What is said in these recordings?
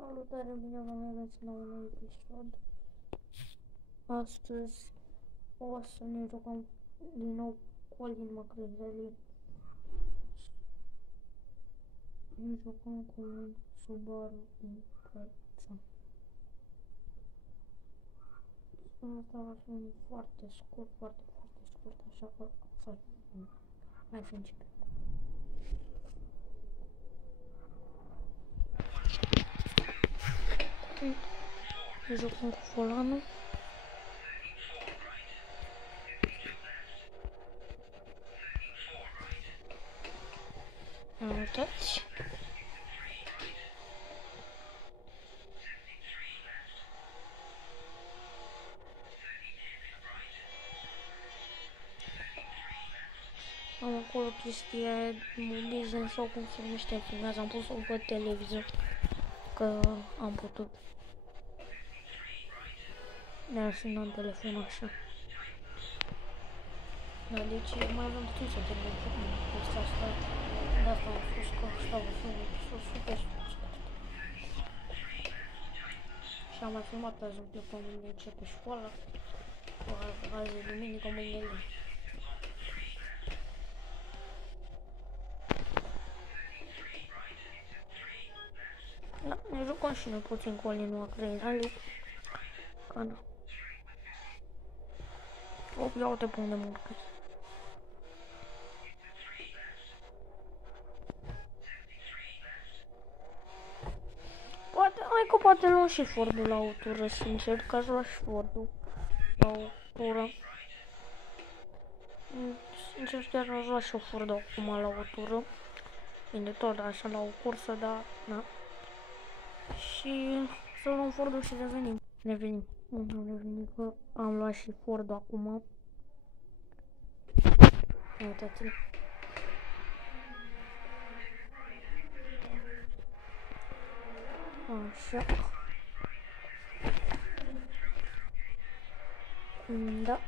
Salutare, bine v-am regăsit la un nou episod. Astăzi o să ne jucăm din nou Colin McRae. Ne jucăm cu un Subaru Impreza. Asta va fi un foarte scurt, așa că hai să începem. Ne jucăm cu volanul. Uitați. Am acolo chestia business sau cum se numește în filmează, am pus-o pe televizor că am putut. Ne-a sunat telefonul așa. Da, deci mai avem puțin să terminăm chestia asta. De asta am spus că ăsta va fi un episod super scurt. Și am mai filmat azi un pic până mâine începe școala. Azi e duminică, mâine e luni. Da, ne jucăm și noi puțin cu Colin McRae. Că da. Ia uite pe unde mă urcă. Poate luăm și Fordul la o tură, sincer, că aș lua și Fordul la o tură. Sincer, chiar aș lua și o Ford acum la o tură. Bine, tot așa la o cursă, dar, da. Și să luăm Fordul și revenim. Nu am revenit, că am luat și Fordul acum. Uitați-l. Așa. Da.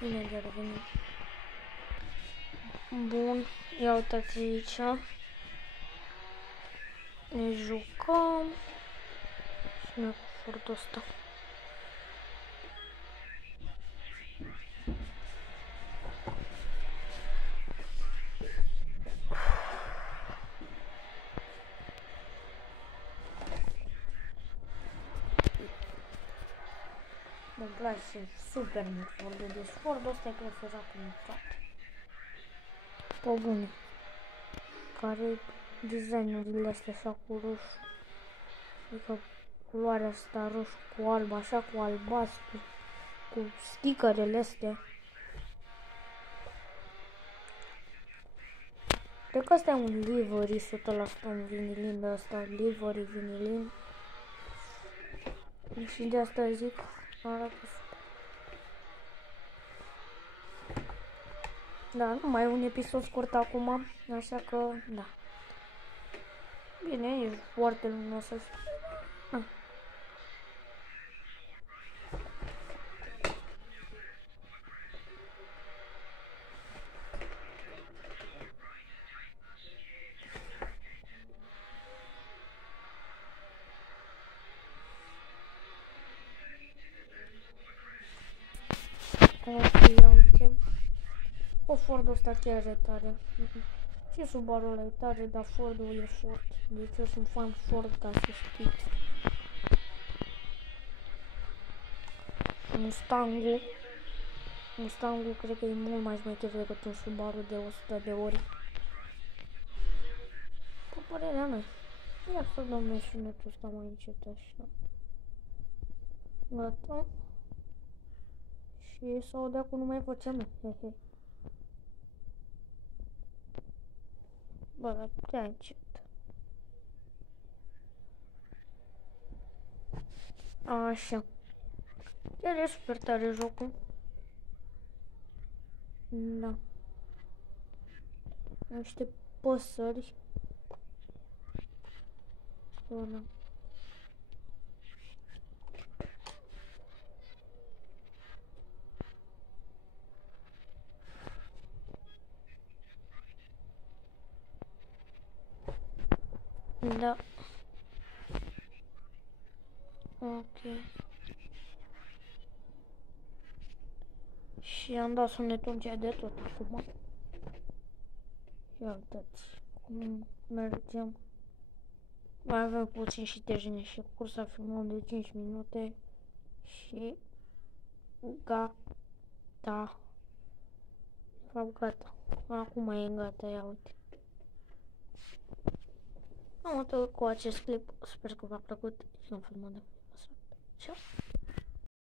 Bine, de revenit. Bun, ia uitați aici. Ne jucăm. Și ne cu Fordul ăsta. Îmi place super mult Fordul, deci Fordul ăsta e preferat în toate. Pe bune. Care designurile astea așa cu roșu. Adică culoarea asta roșu cu alb, așa cu albastru. Cu stickerele astea. Cred că ăsta e un livery 100% un vinilin de asta, livery, vinilin. Și de asta zic, arată super. Da, nu mai e un episod scurt acum, așa că, da. Bine, e foarte luminos să fie. Ok, ia uite. O Fordul ăsta chiar e tare. Și Subaru-ul e tare, dar Fordul e Ford. Deci eu sunt fan Ford, ca să știți. Mustangul cred că e mult mai șmecher decât un Subaru de 100 de ori. Cu părerea mea. Ia să dăm și sunetul ăsta mai încet așa. Gata. Și sau de acum nu mai facem. Hehe. Bă, prea încet. Așa. Chiar e super tare jocul. Da. Niște păsări. Bună. Da. Ok. Și am dat sunetul încet de tot acum. Ia uitați cum mergem. Mai avem puțin și termine și cursa filmăm de 5 minute. Și gata. De fapt gata. Acum e gata, ia uite. Am uitat cu acest clip. Sper că v-a plăcut și am filmat de. Ciao.